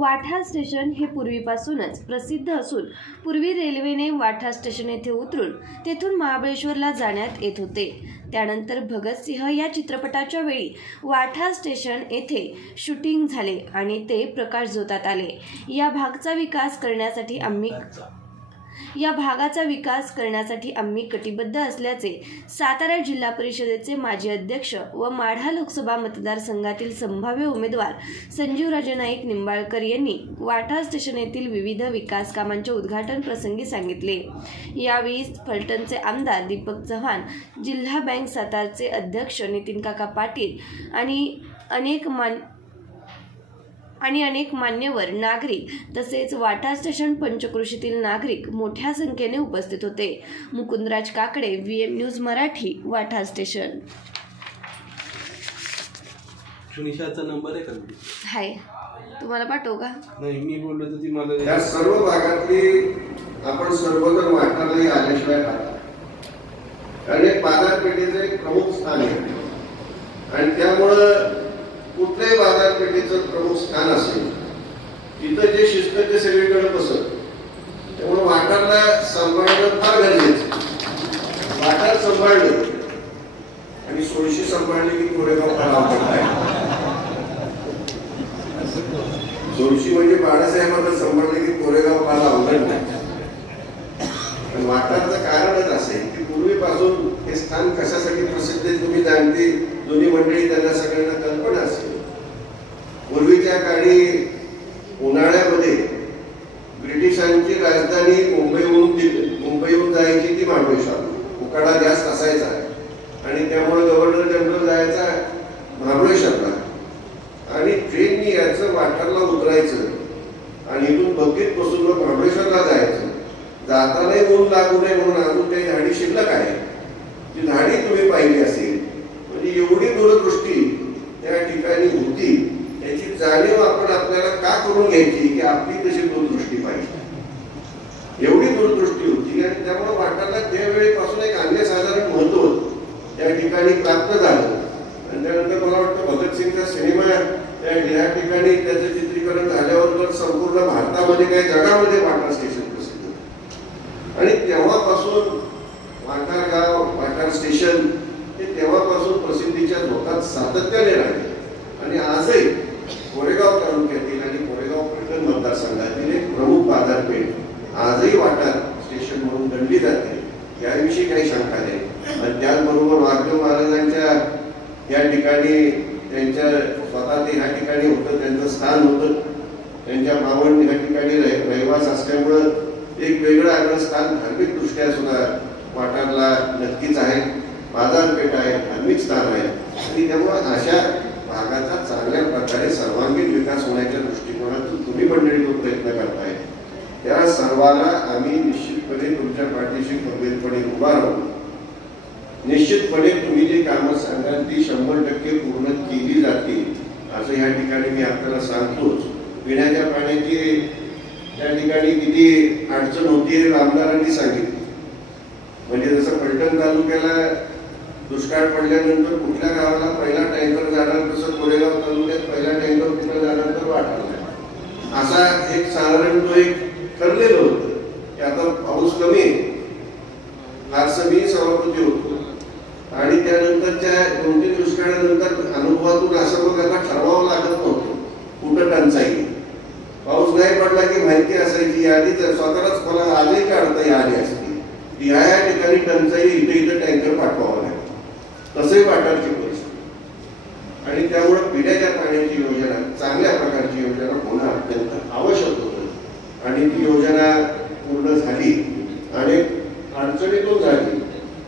वाठा station हे पूर्वीपासूनच प्रसिद्ध असून पूर्वी रेल्वेने वाठा स्टेशन येथे उतरून तेथून महाबळेश्वरला जाण्यात येत होते. त्यानंतर भगतसिंह या चित्रपटाच्या वेळी वाठा स्टेशन येथे शूटिंग झाले आणि ते प्रकाश झोतात आले. या भागचा विकास करण्यासाठी आम्ही या भागाचा विकास करण्यासाठी आम्ही कटिबद्ध असल्याचे सातारा जिल्हा परिषदेचे माजी अध्यक्ष व माढा लोकसभा मतदारसंघातील संभाव्य उमेदवार संजीवराजे नाईक निंबाळकर यांनी वाठा स्टेशन येथील विविध विकास कामांच्या उद्घाटन प्रसंगी सांगितले. यावेळी फलटणचे आमदार दीपक चव्हाण जिल्हा बँक सातारचे अध्यक्ष नितीन काका पाटील आणि अनेक मान आणि अनेक मान्यवर नागरिक तसेच वाटा स्टेशन पंचकृषीतील नागरिक मोठ्या संख्येने उपस्थित होते. Mukundraj Kakade V M news Marathi वाठा station. सुनिशाचा नंबर आहे का? हाय. तुम्हाला पाठवू का? नाही मी बोललो तर ती मला या सर्व भागातली आपण सर्वजण वाटायलाही आल्याशिवाय कारण एक बाजारपेठेचं एक प्रमुख स्थान आहे. आणि त्यामुळं कुठल्याही बाजारपेठेचं प्रमुख स्थान असेल तिथं जे शिस्त ते सगळीकडे बसत त्यामुळे वाटारला सांभाळणं फार गरजेचं वाटार सांभाळलं आणि सोळशी सांभाळली की कोरेगाव फार आहे जोशी म्हणजे बाळासाहेबांना सांभाळले की कोरेगाव फार अवघड नाही. पण वाटाचं कारणच असेल की पूर्वीपासून हे स्थान कशासाठी प्रसिद्ध आहे तुम्ही जाणते दोन्ही मंडळी त्यांना सगळ्यांना पूर्वीच्या काळी उन्हाळ्यामध्ये ब्रिटिशांची राजधानी मुंबईहून मुंबईहून जायची ती महाबळेश्वर उकाडा जास्त असायचा. आणि त्यामुळे गव्हर्नर जनरल जायचा महाबळेश्वरला आणि ट्रेननी यायचं वाठारला उतरायचं आणि इथून बघीत बसून मग महाबळेश्वरला जायचं. जातानाही ऊन लागू नये म्हणून अजून काही झाडी शिल्लक आहे ती झाडी तुम्ही पाहिली असेल म्हणजे एवढी दूरदृष्टी त्या ठिकाणी होती याची जाणीव आपण आपल्याला का करून घ्यायची की आपली तशी दूरदृष्टी पाहिजे एवढी दूरदृष्टी होती आणि त्यामुळे वाटायला त्यावेळेपासून एक अन्यसाधारण महत्त्व त्या ठिकाणी प्राप्त झालं. आणि त्यानंतर मला वाटतं भगतसिंगचा सिनेमा त्या ह्या ठिकाणी त्याचं चित्रीकरण झाल्यावर संपूर्ण भारतामध्ये काही जगामध्ये वाटार स्टेशन प्रसिद्ध आणि तेव्हापासून वाटार गाव वाटार स्टेशन हे तेव्हापासून प्रसिद्धीच्या धोकात सातत्याने राहिले. आणि आजही कोरेगाव तालुक्यातील आणि कोरेगाव पलटण मतदारसंघातील एक प्रमुख बाजारपेठ आजही वाटार स्टेशन म्हणून गणली जाते. याविषयी काही शंका नाही. आणि त्याचबरोबर वाघदेव महाराजांच्या या ठिकाणी त्यांच्या स्वतः ते ह्या ठिकाणी होतं त्यांचं स्थान होतं. त्यांच्या मावळ या ठिकाणी रहिवास असल्यामुळं एक वेगळं आगळं स्थान धार्मिकदृष्ट्या सुद्धा वाटारला नक्कीच आहे. बाजारपेठ आहे धार्मिक स्थान आहे. आणि त्यामुळं अशा भागाचा चांगल्या प्रकारे सर्वांगीण विकास होण्याच्या दृष्टिकोनातून तुम्ही मंडळी जो प्रयत्न करताय. त्या सर्वांना आम्ही निश्चितपणे तुमच्या पाठीशी खंबीरपणे उभा राहू. निश्चितपणे तुम्ही जी कामं सांगाल ती शंभर टक्के पूर्ण केली जातील. असं ह्या ठिकाणी मी आपल्याला सांगतोच. पिण्याच्या पाण्याची त्या ठिकाणी किती अडचण होती हे आमदारांनी सांगितली. म्हणजे जसं पलटण तालुक्याला दुष्काळ पडल्यानंतर कुठल्या गावाला पहिला टँकर जाणार तसं कोरेगाव तालुक्यात पहिला टँकर कुठं जाणार तर वाटणार असा एक साधारण तो एक ठरलेलं होतं. की आता पाऊस कमी आहे. फारसं मी सभापती होतो. आणि त्यानंतरच्या दोन तीन दुष्काळानंतर अनुभवातून असं मग आता ठरवावं लागत नव्हतं. कुठं टंचाई. पाऊस नाही पडला की माहिती असायची यादी तर स्वतःलाच मला आजही काढता यादी असते. की ह्या या ठिकाणी टंचाई इथे इथं टँकर पाठवावं लागेल तसंही वाटायची परिस्थिती. आणि त्यामुळं पिण्याच्या पाण्याची योजना चांगल्या प्रकारची योजना होणं अत्यंत आवश्यक होतं. आणि ती योजना पूर्ण झाली अनेक अडचणीतून झाली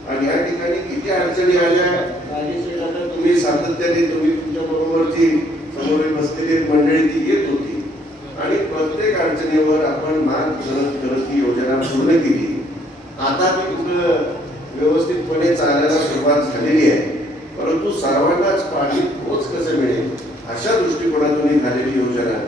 आणि या ठिकाणी किती अडचणी आल्या राजेश आता तुम्ही सातत्याने तुम्ही तुमच्यासमोर बसलेली एक मंडळी ती येत होती. आणि प्रत्येक अडचणीवर आपण मार्ग करत करत ती योजना पूर्ण केली. आता ती कुठं व्यवस्थितपणे चालायला सुरुवात झालेली आहे. परंतु सर्वांनाच पाणी पोच कसं मिळेल? अशा दृष्टिकोनातून ही झालेली योजना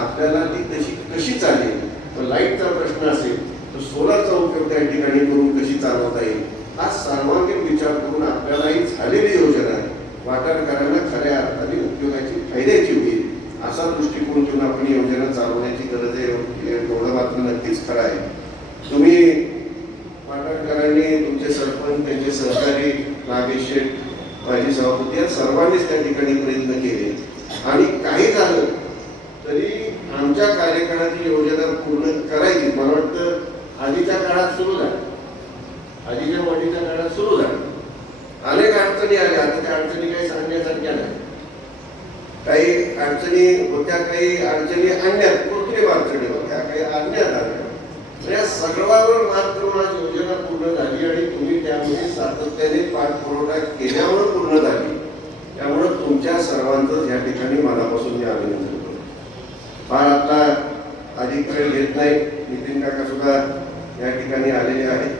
आपल्याला ती तशी कशी चालेल? तर लाईटचा प्रश्न असेल तर सोलारचा उपयोग त्या ठिकाणी करून कशी चालवता येईल? हा सर्वांगीण विचार करून आपल्याला ही झालेली योजना वाटाणकरांना खऱ्या अर्थाने उपयोगाची फायद्याची होईल असा दृष्टिकोन घेऊन आपण योजना चालवण्याची गरज आहे एवढं मात्र नक्कीच खरं आहे. तुम्ही वाटाणकरांनी तुमचे सरपंच त्यांचे सहकारी नागेश शेठ माझी सभापती या सर्वांनीच त्या ठिकाणी प्रयत्न केले. आणि काही झालं तरी आमच्या कार्यकाळाची योजना पूर्ण करायची. मला वाटतं आधीच्या काळात सुरू झालं. आधीच्या वाढीच्या काळात सुरू झाला अनेक अडचणी आल्या आता त्या अडचणी काही सांगण्यासारख्या नाही काही अडचणी होत्या काही अडचणी आणण्यात कृत्रिम अडचणी होत्या काही आणण्यात आल्या. या सर्वांवर मात करून आज योजना पूर्ण झाली आणि तुम्ही त्यामध्ये सातत्याने पाठपुरवठा केल्यामुळे पूर्ण झाली. त्यामुळे तुमच्या सर्वांचंच या ठिकाणी मनापासून मी अभिनंदन करतो. फार आता अधिक वेळ घेत नाही नितीन काका सुद्धा या ठिकाणी आलेले आहेत.